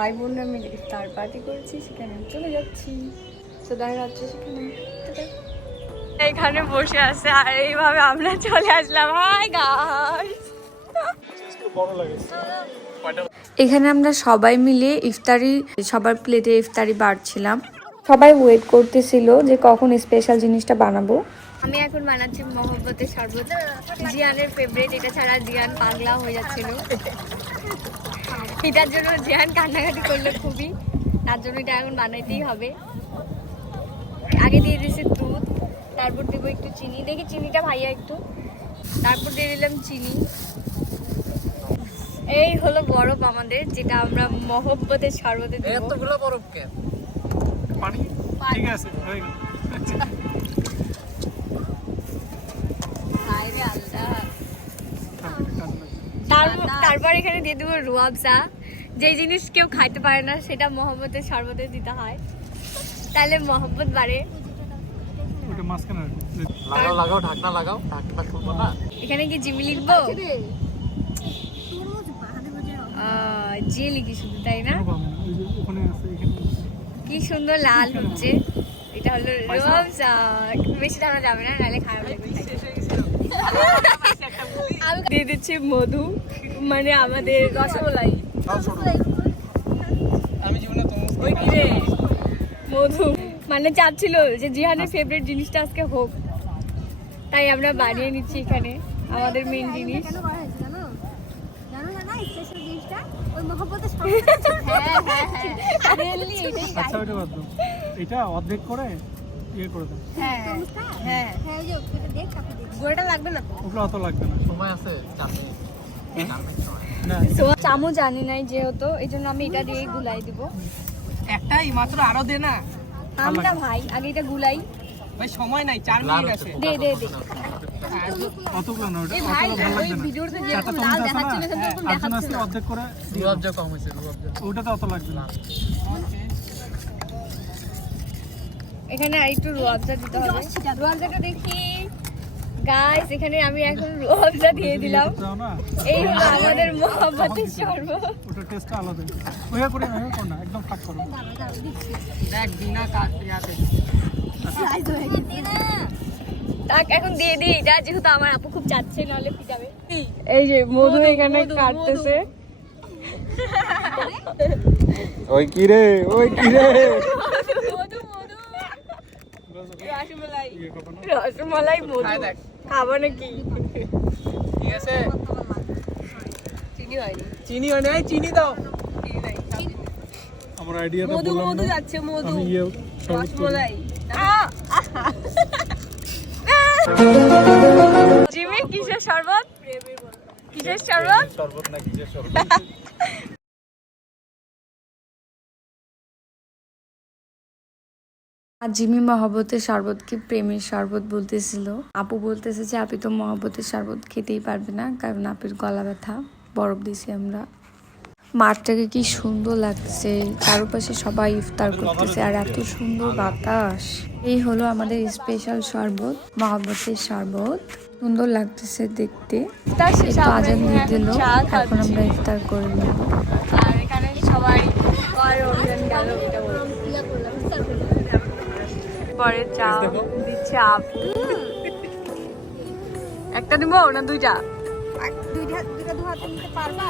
ভাই বোনরা মিলে ইফতার পার্টি করেছি, সেখানে চলে যাচ্ছি। তো দেখা যাচ্ছে সেখানে এইখানে বসে আছে, আর এইভাবে আমরা চলে আসলাম। হাই গাইস, এখানে আমরা সবাই মিলে ইফতারি, সবার প্লেটে ইফতারি বাড়ছিলাম। সবাই ওয়েট করতেছিল যে কখন স্পেশাল জিনিসটা বানাবো। আমি এখন বানাচ্ছি মহব্বতের শরবত, জিয়ানের ফেভারিট। এটা ছাড়া জিয়ান পাগলা হয়ে যাচ্ছিল। এটার জন্য জিয়ান কান্নাকাটি করলো খুবই, তার জন্য এটা এখন বানাইতেই হবে। আগে দিয়ে দিয়েছি দুধ, তারপর দেবো একটু চিনি, দেখি চিনিটা ভাইয়া একটু, তারপর দিয়ে দিলাম চিনি। এই হলো বরফ আমাদের, যেটা আমরা মহব্বতের শরবতে দেব। এতগুলো বরফ কেন? পানি ঠিক আছে, হয়ে গেল। তারপর এখানে দিয়ে দেবো রুয়াবজা। যে জিনিস কেউ খাইতে পারে না সেটা মহব্বতের শরবতে দিতে হয়, তাহলে মহব্বত বাড়ে। ওটা মাঝখানে লাগাও, লাগাও, ঢাকনা লাগাও, ঢাকনা খুলবো না। এখানে কি জিমি লিখবো? জি লিখি শুধু, তাই না? কি সুন্দর লাল হচ্ছে। এটা হলো রুয়াবজা, বেশি টানা যাবে না, নাহলে খারাপ লাগবে। আমি দিয়ে দিচ্ছি মধু, মানে আমাদের রসমালাই। আমি জীবনে ওই কি রে মধু, মানে চাচ্ছিল যে জিহানের ফেভারিট জিনিসটা আজকে হোক, তাই আমরা বানিয়ে নিচ্ছি এখানে আমাদের মেইন জিনিস। এটা অর্ধেক করে ইয়ে করে দাও। গোড়াটা লাগবে না, ওগুলো অত লাগবে না, সময় আছে। চামচ জানি নাই যেহেতু, এই জন্য আমি এটা দিয়েই গুলাই দিব। একটাই মাত্র, আরো দে না আমরা ভাই আগে এটা গুলাই। ভাই সময় নাই, 4 মিনিট আছে। দে দে দে অতগুলো না, ওটা এই ভাই, অতগুলো ভালো ওই লাগবে না। ভিডিওতে যে চারটা লাল চামচ আছে না, দেখাচ্ছিল কিন্তু ওরকম আস্তে দেখাচ্ছে আস্তে না। অর্ধেক করে রুয়াবজা কম হয়েছে, ওটা তো অত লাগবে না। এখানে আরেকটু রুয়াবজা দিতে হবে। রুয়াবজাটা দেখি গাইস, এখানে আমি এখন রুয়াবজা দিয়ে দিলাম। এই হলো আমাদের মহব্বতের শরবত। ওটা টেস্টটা আলাদা। ওইয়া করে কর না, একদম ফাঁক করো। দেখ বিনা কাট ইয়াতে তাক এখন দিয়ে দিই এটা, যেহেতু আমার আপু খুব চাচ্ছে, নাহলে পিটাবে। এই যে মধু এখানে কাটতেছে। ওই কি রে, ওই কি রে, মধু মধু রসমালাই, রসমালাই মধু খাবো নাকি? ঠিক আছে, চিনি হয়নি, চিনি হয় নাই, চিনি দাও। আমার আইডিয়াটা মধু বললাম মধু না। যাচ্ছে, মধু আমি রসমালাই। জিমি কিসের শরবত? কিসের শরবত? শরবত না কিসের শরবত? আর জিমি মহব্বতের শরবতকে প্রেমের শরবত বলতেছিল। আপু বলতেছে যে আপনি তো মহব্বতের শরবত খেতেই পারবে না, কারণ আপুর গলা ব্যথা। বরফ দিছি আমরা। মাঠটাকে কি সুন্দর লাগছে, চারপাশে সবাই ইফতার করতেছে, আর এত সুন্দর বাতাস। এই হলো আমাদের স্পেশাল শরবত, মহব্বতের শরবত। সুন্দর লাগতেছে দেখতে। একটু আজান দিয়ে দিল, এখন আমরা ইফতার করে নেব। আর এখানে সবাই রমজান গেল এটা বলবো। পরে চা দিচ্ছে আপু। একটা দিব না দুইটা? দুইটা দু হাতে নিতে পারবা?